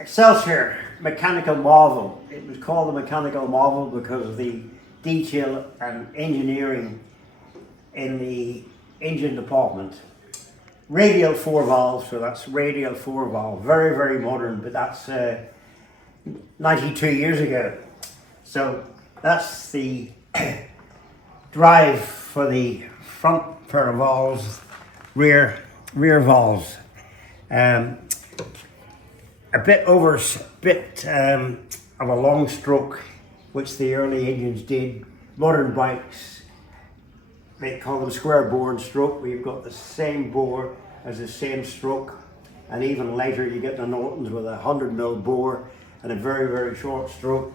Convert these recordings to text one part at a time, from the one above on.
Excelsior Mechanical Marvel. It was called the Mechanical Marvel because of the detail and engineering in the engine department. Radial 4 valves, so that's radial 4 valve. Very, very modern, but that's 92 years ago. So that's the drive for the front pair of valves, rear valves. A bit of a long stroke, which the early engines did. Modern bikes, they call them square bore and stroke. We've got the same bore as the same stroke, and even later you get the Nortons with a 100mm bore and a very, very short stroke.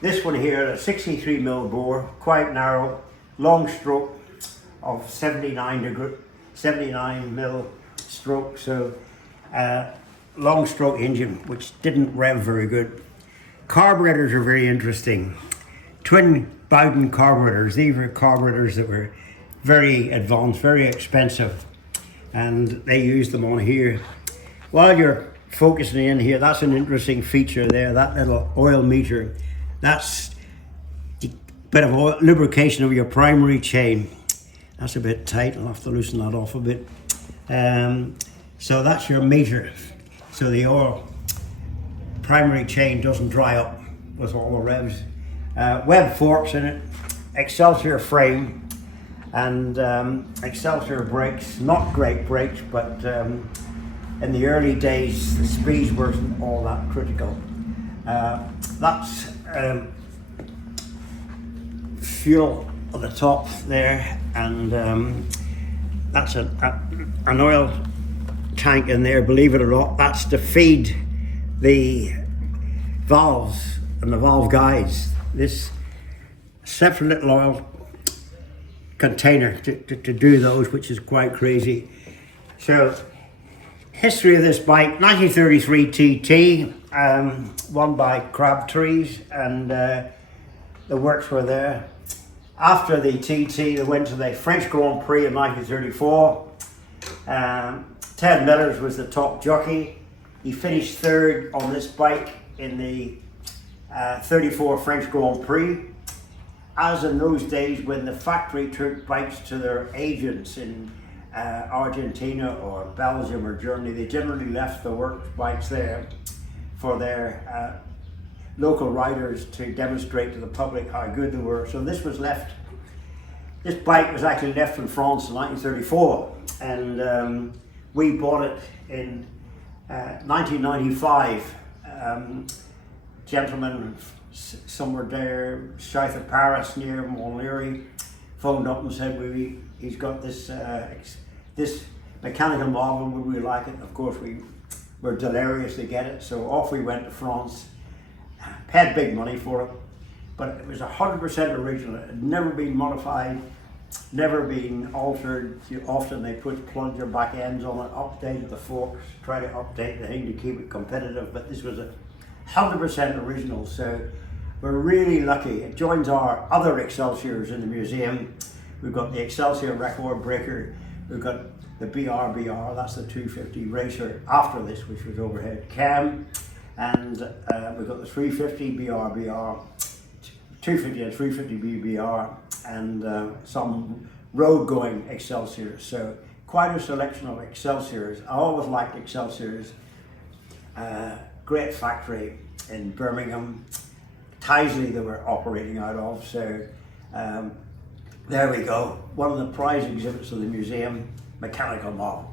This one here, a 63mm bore, quite narrow, long stroke of 79mm stroke. So long stroke engine, which didn't rev very good. Carburettors are very interesting. Twin Bowden carburettors. These were carburettors that were very advanced, very expensive, and they used them on here. While you're focusing in here, that's an interesting feature there, that little oil meter. That's a bit of oil, lubrication of your primary chain. That's a bit tight, I'll have to loosen that off a bit. So that's your meter. So the oil primary chain doesn't dry up with all the revs. Web forks in it, Excelsior frame, and Excelsior brakes. Not great brakes, but in the early days the speeds weren't all that critical. That's fuel at the top there, and that's an oil tank in there, believe it or not. That's to feed the valves and the valve guides. This separate little oil container to do those, which is quite crazy. So history of this bike: 1933 TT, won by Crabtrees, and the works were there. After the TT, they went to the French Grand Prix in 1934. Ted Mellors was the top jockey. He finished third on this bike in the 34 French Grand Prix. As in those days, when the factory took bikes to their agents in Argentina or Belgium or Germany, they generally left the work bikes there for their local riders to demonstrate to the public how good they were. So this bike was actually left in France in 1934, and we bought it in 1995. Gentleman somewhere there south of Paris near Montlhéry phoned up and said, he's got this mechanical marvel, would we like it? Of course we were delirious to get it, so off we went to France. Paid big money for it, but it was 100% original. It had never been modified, never been altered. Often they put plunger back ends on it, updated the forks, try to update the thing to keep it competitive, but this was 100% original, so we're really lucky. It joins our other Excelsiors in the museum. We've got the Excelsior record breaker, we've got the BRBR, that's the 250 racer after this, which was overhead cam, and we've got the 350 BRBR, 250 and 350 BBR, and some road going Excelsiors. So quite a selection of Excelsiors. I always liked Excelsiors. Great factory in Birmingham, Tyseley they were operating out of. So there we go, one of the prize exhibits of the museum, Mechanical Marvel.